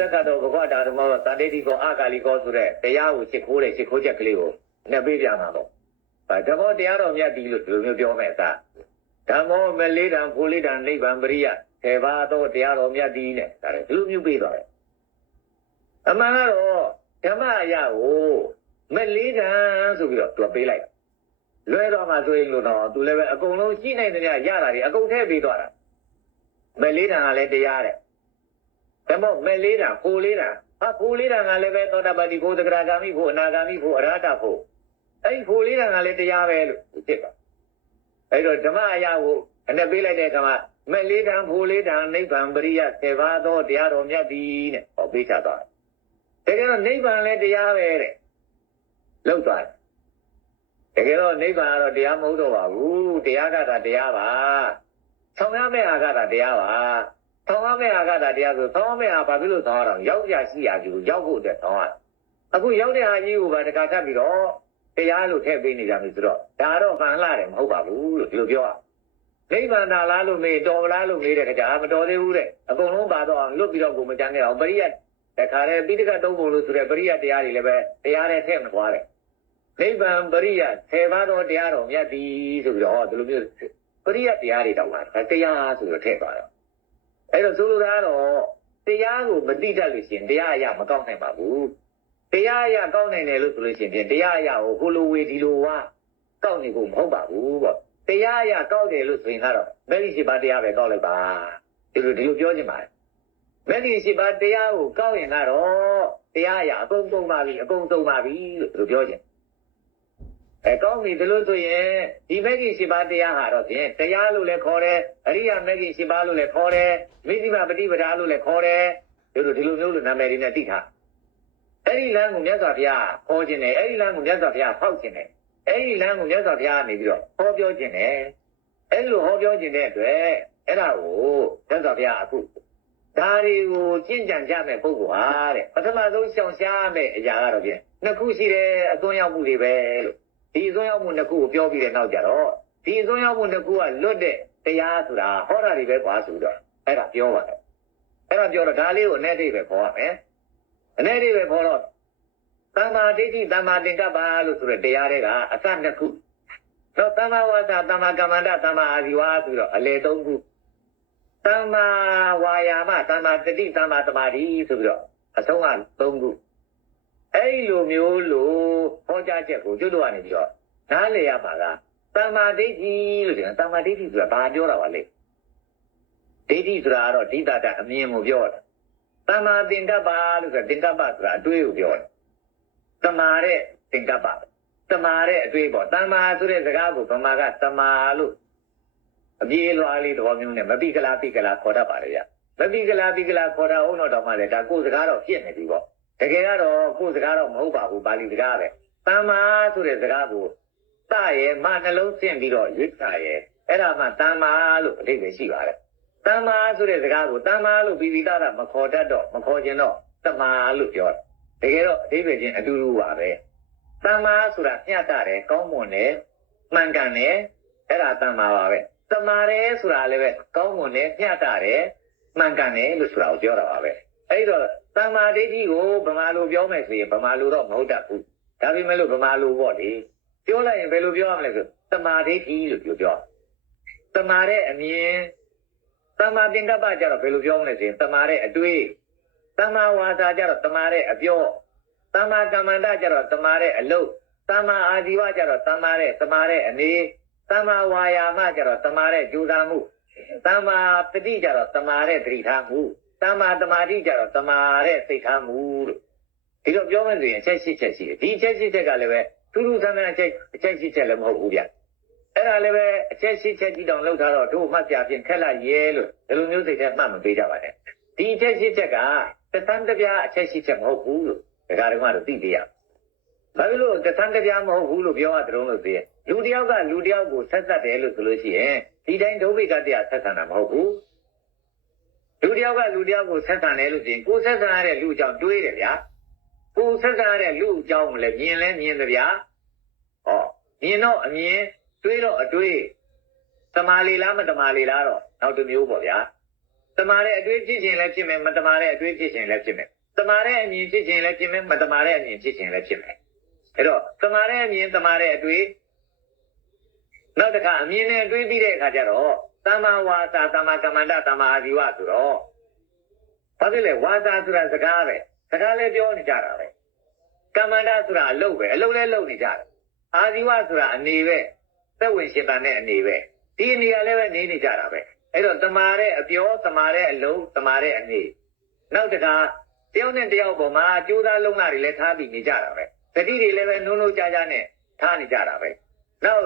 တက္ကသိုလ်ဘဂဝတာဓမ္မတန်တေတိကောအာကာလီကောဆိုတဲ့တရားကိုရှစ်ခိုးတဲ့ရှစ်ခိုးချက်ကလေးကိုနှစ်ပေးပြမှာပေါ့ဓမ္မတရားတော်မြတ်ဒီလို့ဒီလိုမျိုးပြောမယ်အစားဓမ္မောမလေးတံဖိုလေးတံနိဗ္ဗာန်ပရိယခေဘာသောတရားတော်မြတ်ဒီနဲ့ဒါလည်းဒီလိုမျိုးပေးသွားတယ်အမှန်ကတော့ဓမ္မအရာကိုမလေးတံဆိုပြီးတော့သူပေးလိုက်လွဲတော့မှဆိုရင်လို့တော့သူလည်းပဲအကုန်လုံးရှိနိုင်တဲ့ရတာတွေအကုန်ထည့်ပေးသွားတာမလေးတံကလည်းတရားတဲ့ဓမ္မောမလေးတံဖိုလေးတံဖိုလေးတံကလည်းပဲသောတာပတိဖို့သဂရဂါမိဖို့အနာဂါမိဖို့အရဟတဖို့အဲ့ဒီဖိုလေးတံကလည်းတရားပဲလို့ဖြစ်သွားအဲ့တော့ဓမ္မအရာကိုအနဲ့ပေးလိုက်တဲ့အခါမှာမလေးတံဖိုလေးတံနိဗ္ဗာန်ပရိယဆေဘာသောတရားတော်မြတ်သည်နဲ့ဟောပေးချသွားတယ်တကယ်တော့နိဗ္ဗာန်လည်းတရားပဲတဲ့လောက်သွားတယ်တကယ်တော့နိဗ္ဗာန်ကတော့တရားမဟုတ်တော့ပါဘူးတရားကတရားပါဆောင်ရမယ့်အာကတရားပါဆောင်ရမယ့်အာကတရားဆိုဆောင်ရမယ့်အာဘာဖြစ်လို့ဆောင်ရအောင်ရောက်ရရှိရကြည့်ကိုရောက်ဖို့အတွက်ဆောင်ရအခုရောက်တဲ့အာကြီးကိုပါတခါထပ်ပြီးတော့တရားလို့ထည့်ပေးနေကြပြီဆိုတော့ဒါတော့မှန်လာတယ်မဟုတ်ပါဘူးလို့ဒီလိုပြောရနိဗ္ဗာန်လားလို့မေးတော်လားလို့မေးတဲ့ခါကျမတော်သေးဘူးတဲ့အကုန်လုံးပါတော့အောင်လွတ်ပြီးတော့ကိုမကြမ်းခဲ့အောင်ပရိယတ်တခါတည်းပိဋကသုံးပုံလို့ဆိုတဲ့ပရိယတ်တရားတွေလည်းပဲတရားနဲ့ထည့်မသွားတယ်နိဗ္ဗာန်ပရိယတ်ဆေဘာတော်တရားတော်မြတ်သည်ဆိုပြီးတော့ဒီလိုမျိုးပရိယတ်တရားတွေတောင်းတာတရားဆိုပြီးတော့ထည့်သွားတော့အဲ့တော့ဆိုလိုတာကတော့တရားကိုမသိတတ်လို့ရှိရင်တရားအရာမကောင်းနိုင်ပါဘူးတရားအရာကောင်းနိုင်တယ်လို့ဆိုလို့ရှိရင်တရားအရာကိုဟိုလိုဝေဒီလိုဝါကောက်နေဖို့မဟုတ်ပါဘူးပေါ့တရားအရာကောက်တယ်လို့ဆိုရင်ကတော့မဂ္ဂင်၈ပါးတရားပဲကောက်လိုက်ပါဒီလိုပြောချင်ပါတယ်မဂ္ဂင်၈ပါးတရားကိုကောက်ရင်ကတော့တရားအရာအကုန်သုံးပါပြီအကုန်သုံးပါပြီလို့ပြောချင်ကောင်းပြီဒီလိုဆိုရင်ဒီမဂ္ဂင်၈ပါးတရားဟာတော့ဖြင့်တရားလို့လည်းခေါ်တယ်အရိယာမဂ္ဂင်၈ပါးလို့လည်းခေါ်တယ်မိသိမပฏิပဒါလို့လည်းခေါ်တယ်ဒီလိုမျိုးလို့နာမည်တွေနဲ့သိထားအဲ့ဒီလမ်းကိုမြတ်စွာဘုရားဟောခြင်းတယ်အဲ့ဒီလမ်းကိုမြတ်စွာဘုရားဖောက်ခြင်းတယ်အဲ့ဒီလမ်းကိုမြတ်စွာဘုရားကနေပြီးတော့ဟောပြောခြင်းတယ်အဲ့လိုဟောပြောခြင်းတဲ့အတွက်အဲ့ဒါကိုမြတ်စွာဘုရားအခုဒါတွေကိုကျင့်ကြံကြမဲ့ပုဂ္ဂိုလ်ဟာတဲ့ပထမဆုံးရှောင်ရှားမဲ့အရာကတော့ဖြင့်နှစ်ခုရှိတယ်အသွင်ရောက်မှုတွေပဲလို့ဒီအသွင်ရောက်မှုနှစ်ခုကိုပြောပြီးတဲ့နောက်ကြတော့ဒီအသွင်ရောက်မှုနှစ်ခုကလွတ်တဲ့တရားဆိုတာဟောတာတွေပဲကွာဆိုတော့အဲ့ဒါပြောပါတယ်အဲ့ဒါပြောတော့ဒါလေးကိုအ내တိပဲခေါ်ရမယ်အ내တိပဲခေါ်တော့သမ္မာဒိဋ္ဌိသမ္မာသင်္ကပ္ပလို့ဆိုတဲ့တရားတွေကအစနှစ်ခုတော့သမ္မာဝါစာသမ္မာကမ္မန္တသမ္မာအာဇီဝဆိုတော့အလယ်သုံးခုသမ္မာဝါယာမသမ္မာတတိသမ္မာသမာဓိဆိုပြီးတော့အဆုံးကသုံးခုအဲ့ဒီလိုမျိုးလို့ဟောကြားချက်ကိုကျွတ်တော့ကနေပြီးတော့နားလည်ရမှာကသမ္မာဒိဋ္ဌိလို့ပြောတာသမ္မာဒိဋ္ဌိဆိုတာဘာပြောတာပါလဲဒိဋ္ဌိဆိုတာကတော့ဒိဋ္ဌတအမြင်ကိုပြောတာသမ္မာသင်္ကပ္ပလို့ဆိုတာသင်္ကပ္ပဆိုတာအတွေးကိုပြောတာတမာတဲ့သင်္ကပ္ပတမာတဲ့အတွေးပေါ့တမာဆိုတဲ့စကားကိုဗမာကတမာလို့အပြေးလွှားလေးတော်မျိုးနဲ့မပိကလာခေါ်တတ်ပါလေဗျမပိကလာခေါ်တာဟုတ်တော့မှလည်းဒါကိုယ်စကားတော့ဖြစ်နေပြီပေါ့တကယ်ကတော့ကိုယ်စကားတော့မဟုတ်ပါဘူးပါဠိစကားပဲတမာဆိုတဲ့စကားကိုတရဲ့မနှလုံးဆင့်ပြီးတော့ရွတ်တာရဲ့အဲ့ဒါမှတမာလို့အဓိပ္ပာယ်ရှိပါတယ်တမာဆိုတဲ့စကားကိုတမာလို့ပြီးပြီးသားတာမခေါ်တတ်တော့မခေါ်ခြင်းတော့တမာလို့ပြောတယ်တကယ်တော့အဓိပ္ပာယ်ချင်းအတူတူပါပဲသမ္မာဆိုတာမျှတတယ်ကောင်းမွန်တယ်မှန်ကန်တယ်အဲ့ဒါသမ္မာပါပဲတမာတယ်ဆိုတာလည်းပဲကောင်းမွန်တယ်မျှတတယ်မှန်ကန်တယ်လို့ဆိုတာကိုပြောတာပါပဲအဲ့တော့သမ္မာဒိဋ္ဌိကိုဗမာလိုပြောမယ်ဆိုရင်ဗမာလိုတော့မဟုတ်တတ်ဘူးဒါပေမဲ့လို့ဗမာလိုပေါ့လေပြောလိုက်ရင်ဘယ်လိုပြောရမလဲဆိုတမာဒိဋ္ဌိလို့ပြောတမာတဲ့အမြင်သမ္မာသင်္ကပ္ပကျတော့ဘယ်လိုပြောမလဲဆိုရင်တမာတဲ့အတွေးသမ္မာဝါစာကျတော့တမာတဲ့အပြောသမ္မာကမ္မန္တကျတော့တမာတဲ့အလုပ်သမ္မာအာဇီဝကျတော့တမာတဲ့အနေသမ္မာဝါယာမကျတော့တမာတဲ့ကြိုးစားမှုသမ္မာပฏิကျတော့တမာတဲ့သတိထားမှုသမ္မာသမာဓိကျတော့တမာတဲ့စိတ်ထားမှုလို့ဒီလိုပြောမှဆိုရင်အချက်၈ချက်ရှိတယ်ဒီအချက်၈ချက်ကလည်းပဲထူးထူးဆန်းဆန်းအချက်၈ချက်လည်းမဟုတ်ဘူးဗျအဲ့ဒါလည်းပဲအချက်၈ချက်ကြီးတောင်လောက်ထားတော့တို့မှတ်ပြဖြင့်ခက်လိုက်ရဲလို့ဒီလိုမျိုးစိတ်ထဲမှတ်မပေးကြပါနဲ့ဒီအချက်၈ချက်ကတသန်းတပြားအချက်၈ချက်မဟုတ်ဘူးလို့ဒါကြတော့သိသေးရဘာဖြစ်လို့တသန်းတပြားမဟုတ်ဘူးလို့ပြောရတဲ့လို့ဆိုရင်လူတယောက်ကလူတယောက်ကိုဆက်တယ်လို့ဆိုလို့ရှိရင်ဒီတိုင်းဒုဗိကတရားဆက်ဆံတာမဟုတ်ဘူးလူတယောက်ကလူတယောက်ကိုဆက်ဆံတယ်လို့ဆိုရင်ကိုဆက်ဆံရတဲ့လူအကြောင်းတွေးတယ်ဗျာကိုဆက်ဆံရတဲ့လူအကြောင်းလည်းမြင်တယ်ဗျာဟောမြင်တော့အမြင်တွေးတော့အတွေးတမာလီလားမတမာလီလားတော့နောက်တစ်မျိုးပေါ့ဗျာ တမာတဲ့အတွေးဖြစ်ခြင်းလည်းဖြစ်မယ်မတမာတဲ့အတွေးဖြစ်ခြင်းလည်းဖြစ်မယ်တမာတဲ့အမြင်ဖြစ်ခြင်းလည်းဖြစ်မယ်မတမာတဲ့အမြင်ဖြစ်ခြင်းလည်းဖြစ်မယ်အဲ့တော့တမာတဲ့အမြင်တမာတဲ့အတွေးနောက်တစ်ခါအမြင်နဲ့အတွေးပြီးတဲ့အခါကျတော့သမ္မာဝါစာသမ္မာကမ္မန္တသမ္မာအာဇီဝဆိုတော့ဘာဖြစ်လဲဝါစာဆိုတာစကားပဲစကားလည်းပြောနေကြတာပဲကမ္မန္တဆိုတာအလုပ်ပဲအလုပ်လည်းလုပ်နေကြတယ်အာဇီဝဆိုတာအနေပဲသက်ဝင်ရှင်တန်တဲ့အနေပဲဒီအနေကလည်းပဲနေနေကြတာပဲအဲ့တော့တမာတဲ့အပြောတမာတဲ့အလုပ်တမာတဲ့အနေနောက်တစ်ခါတယောက်နဲ့တယောက်ပေါ်မှာကြိုးစားလုံးလာတွေလည်းထားပြီးနေကြတာပဲတတိတွေလည်းပဲနုံနုံကြကြနဲ့ထားနေကြတာပဲနောက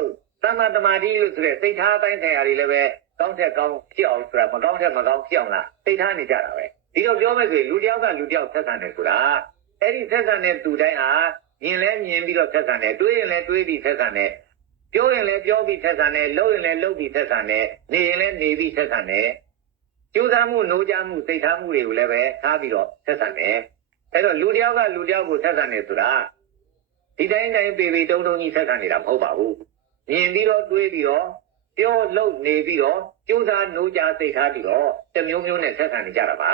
်သမ္မာတမာတိလို့ဆိုတဲ့စိတ်ထားတိုင်းဆိုင်ရာတွေလည်းပဲကောင်းတဲ့ကောင်းဖြစ်အောင်ဆိုတာမကောင်းတဲ့မကောင်းဖြစ်အောင်လားစိတ်ထားနေကြတာပဲဒီတော့ပြောမယ်ဆိုရင်လူတယောက်ကလူတယောက်ဆက်ဆံတယ်ဆိုတာအဲ့ဒီဆက်ဆံတဲ့သူတိုင်းဟာမြင်လဲမြင်ပြီးတော့ဆက်ဆံတယ်တွေးရင်လည်းတွေးပြီးဆက်ဆံတယ်ပြောရင်လည်းပြောပြီးဆက်ဆံတယ်လုပ်ရင်လည်းလုပ်ပြီးဆက်ဆံတယ်နေရင်လည်းနေပြီးဆက်ဆံတယ်ကြိုးစားမှုနှိုးကြမှုစိတ်ထားမှုတွေကိုလည်းပဲထားပြီးတော့ဆက်ဆံတယ်အဲ့တော့လူတယောက်ကလူတယောက်ကိုဆက်ဆံတယ်ဆိုတာဒီတိုင်းတိုင်းပေပေတုံတုံကြီးဆက်ဆံနေတာမဟုတ်ပါဘူးမြင်ပြီးတော့တွေးပြီးတော့ပြောလုပ်နေပြီးတော့ကြိုးစားနှိုးကြစိတ်ထားပြီးတော့တမျိုးမျိုးနဲ့ဆက်ဆံနေကြတာပ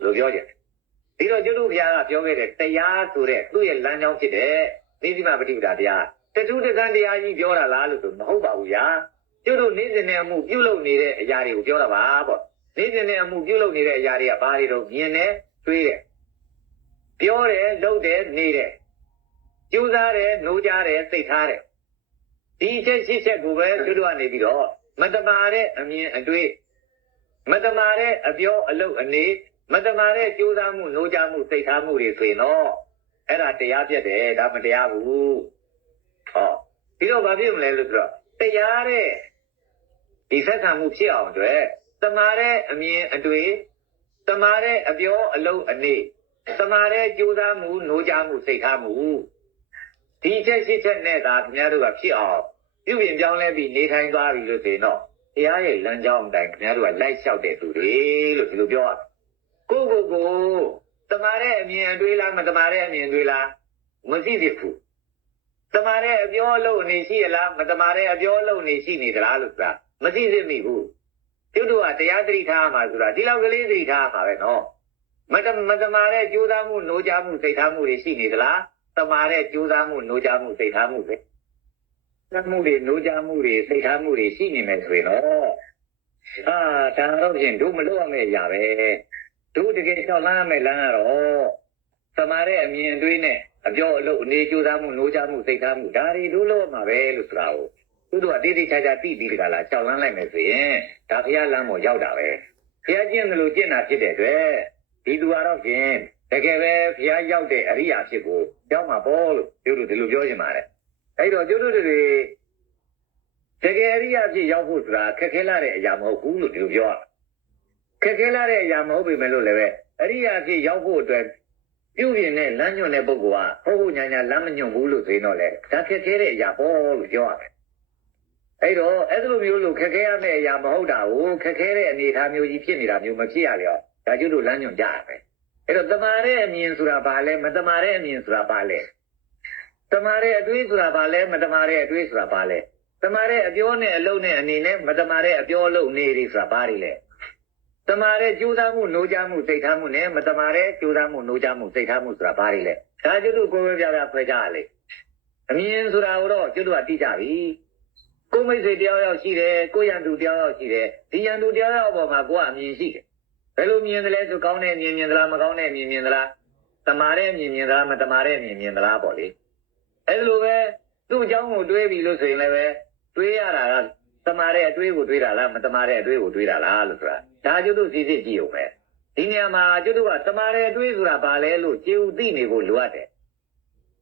ါလို့ပြောကြတယ်ဒီတော့ကျွတ်တို့ဘုရားကပြောခဲ့တဲ့တရားဆိုတဲ့သူ့ရဲ့လမ်းကြောင်းဖြစ်တဲ့နိသိမပฏิပဒါတရားတထုတကံတရားကြီးပြောတာလားလို့ဆိုမဟုတ်ပါဘူးညာကျွတ်တို့နေ့စဉ်နဲ့အမှုပြုလုပ်နေတဲ့အရာတွေကိုပြောတာပါပေါ့နေ့စဉ်နဲ့အမှုပြုလုပ်နေတဲ့အရာတွေကဘာတွေတော့မြင်တယ်တွေးတယ်ပြောတယ်လုပ်တယ်နေတယ်ကြိုးစားတယ်နှိုးကြတယ်စိတ်ထားတယ်ဒီချက်ရှိချက်ကိုပဲကျွတ်တို့ကနေပြီးတော့မတမာတဲ့အမြင်အတွေ့မတမာတဲ့အပြောအလုပ်အနေမတမာတဲ့ကြိုးစားမှုနှိုးကြမှုစိတ်ထားမှုတွေဆိုရင်တော့အဲ့ဒါတရားပြတ်တယ်ဒါမတရားဘူးဟောပြီးတော့ဘာဖြစ်မလဲလို့ဆိုတော့တရားတဲ့ဒီဆက်ဆံမှုဖြစ်အောင်အတွက်တမာတဲ့အမြင်အတွေ့တမာတဲ့အပြောအလုပ်အနေတမာတဲ့ကြိုးစားမှုနှိုးကြမှုစိတ်ထားမှုဒီချက်ရှိချက်နဲ့သာခင်ဗျားတို့ကဖြစ်အောင်ပြုပြင်ပြောင်းလဲပြီးနေထိုင်သွားပြီလို့ဆိုရင်တော့တရားရဲ့လမ်းကြောင်းအတိုင်းခင်ဗျားတို့ကလိုက်လျှောက်တဲ့သူတွေလို့ဒီလိုပြောရကိုတမာတဲ့အမြင်အတွေးလားမတမာတဲ့အမြင်အတွေးလားမရှိသေးဘူးတမာတဲ့အပြောအလုပ်အနေရှိရလားမတမာတဲ့အပြောအလုပ်အနေရှိနေသလားလို့ဆိုတာမရှိသေးမိဘူးကျွတ်တို့ကတရားသတိထားမှာဆိုတာဒီလောက်ကလေးသတိထားမှာပဲနော်မတမာတဲ့ကြိုးစားမှုနှိုးကြမှုစိတ်ထားမှုတွေရှိနေသလားတမာတဲ့ကြိုးစားမှုနှိုးကြမှုစိတ်ထားမှုတွေမှုတွေနှိုးကြမှုတွေစိတ်ထားမှုတွေရှိနေမယ်ဆိုရင်တော့ဒါတော့ဖြင့်တို့မလုပ်ရမယ့်အရာပဲတို့တကယ်လျှောက်လန်းရမယ့်လမ်းကတော့သမားတဲ့အမြင်အတွေးနဲ့အပြောအလုပ်အနေကြိုးစားမှုနှိုးကြမှုစိတ်ထားမှုဒါတွေတို့လုပ်ရမှာပဲလို့ဆိုတာကိုတို့ကတိတိကျကျသိပြီးတကလားလျှောက်လန်းလိုက်မယ်ဆိုရင်ဒါဘုရားလမ်းပေါ်ရောက်တာပဲဘုရားကျင့်တယ်လို့ကျင့်တာဖြစ်တဲ့အတွက်ဒီသူကတော့ဖြင့်တကယ်ပဲဘုရားရောက်တဲ့အရိယာဖြစ်ကိုရောက်မှာပေါ့လို့တို့ဒီလိုပြောချင်ပါတယ်အဲ့တော့တို့တွေတကယ်အရိယာဖြစ်ရောက်ဖို့ဆိုတာခက်ခဲလာတဲ့အရာမဟုတ်ဘူးလို့ဒီလိုပြောရခက်ခဲလာတဲ့အရာမဟုတ်ပေမဲ့လို့လည်းပဲအရိယာဖြစ်ရောက်ဖို့အတွက်ပြုပြင်တဲ့လမ်းညွှန်တဲ့ပုဂ္ဂိုလ်ကဟုတ်ညာညာလမ်းမညွှန်ဘူးလို့ဆိုရင်တော့လေဒါခက်ခဲတဲ့အရာပေါ့လို့ပြောရတယ်အဲ့တော့အဲ့လိုမျိုးလို့ခက်ခဲရမယ့်အရာမဟုတ်တာကိုခက်ခဲတဲ့အနေအထားမျိုးကြီးဖြစ်နေတာမျိုးမဖြစ်ရလေဒါကျွတ်တို့လမ်းညွှန်ကြရမယ်အဲ့တော့တမာတဲ့အမြင်ဆိုတာဘာလဲမတမာတဲ့အမြင်ဆိုတာဘာလဲတမာတဲ့အတွေးဆိုတာဘာလဲမတမာတဲ့အတွေးဆိုတာဘာလဲတမာတဲ့အပြောနဲ့အလုပ်နဲ့အနေနဲ့မတမာတဲ့အပြောအလုပ်နေတွေဆိုတာဘာတွေလဲတမာတဲ့ကြိုးစားမှုနှိုးကြမှုစိတ်ထားမှုနဲ့မတမာတဲ့ကြိုးစားမှုနှိုးကြမှုစိတ်ထားမှုဆိုတာဘာတွေလဲဒါကျွတ်တို့ကိုယ်ပဲပြပြဖွဲ့ကြရလေအမြင်ဆိုတာတော့ကျွတ်တို့ကသိကြပြီကိုမိတ်ဆွေတယောက်ယောက်ရှိတယ်ကိုရန်သူတယောက်ယောက်ရှိတယ်ဒီရန်သူတယောက်ယောက်အပေါ်မှာကိုကအမြင်ရှိတယ်ဘယ်လိုမြင်သလဲဆိုကောင်းတဲ့အမြင်မြင်သလားမကောင်းတဲ့အမြင်မြင်သလားတမာတဲ့အမြင်မြင်သလားမတမာတဲ့အမြင်မြင်သလားပေါ့လေအဲ့လိုပဲသူ့အကြောင်းကိုတွေးပြီလို့ဆိုရင်လည်းပဲတွေးရတာကတမာတဲ့အတွေးကိုတွေးတာလားမတမာတဲ့အတွေးကိုတွေးတာလားလို့ဆိုတာဒါကျွတ်တို့စီစစ်ကြည့်အောင်ပဲဒီနေရာမှာကျွတ်တို့ကတမာတဲ့အတွေးဆိုတာဘာလဲလို့ရှင်းဦးသိနေဖို့လိုအပ်တယ်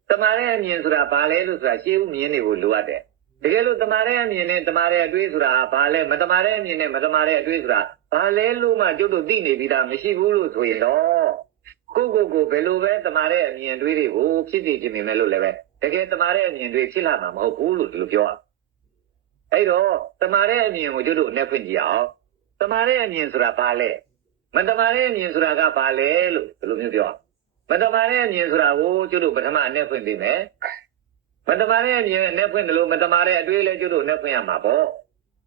တမာတဲ့အမြင်ဆိုတာဘာလဲလို့ဆိုတာရှင်းဦးမြင်နေဖို့လိုအပ်တယ်တကယ်လို့တမာတဲ့အမြင်နဲ့တမာတဲ့အတွေးဆိုတာဘာလဲမတမာတဲ့အမြင်နဲ့မတမာတဲ့အတွေးဆိုတာဘာလဲလို့မှကျွတ်တို့သိနေပြီးသားမရှိဘူးလို့ဆိုရင်တော့ကိုဘယ်လိုပဲတမာတဲ့အမြင်အတွေးတွေကိုဖြစ်စီခြင်းပဲလို့လည်းပဲတကယ်တမာတဲ့အမြင်တွေဖြစ်လာမှာမဟုတ်ဘူးလို့ဒီလိုပြောရအဲ့တော့တမာတဲ့အမြင်ကိုကျွတ်တို့နဲ့ဖွင့်ကြည့်အောင်တမာတဲ့အမြင်ဆိုတာဘာလဲမတမာတဲ့အမြင်ဆိုတာကဘာလဲလို့ဒီလိုမျိုးပြောမတမာတဲ့အမြင်ဆိုတာကိုကျွတ်တို့ပထမအနဲ့ဖွင့်ပေးမယ်မတမာတဲ့အမြင်နဲ့ဖွင့်တယ်လို့မတမာတဲ့အတွေးလည်းကျွတ်တို့နဲ့ဖွင့်ရမှာပေါ့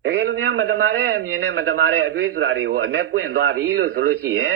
တကယ်လို့များမတမာတဲ့အမြင်နဲ့မတမာတဲ့အတွေးဆိုတာတွေကိုအ내ပွင့်သွားပြီလို့ဆိုလို့ရှိရင်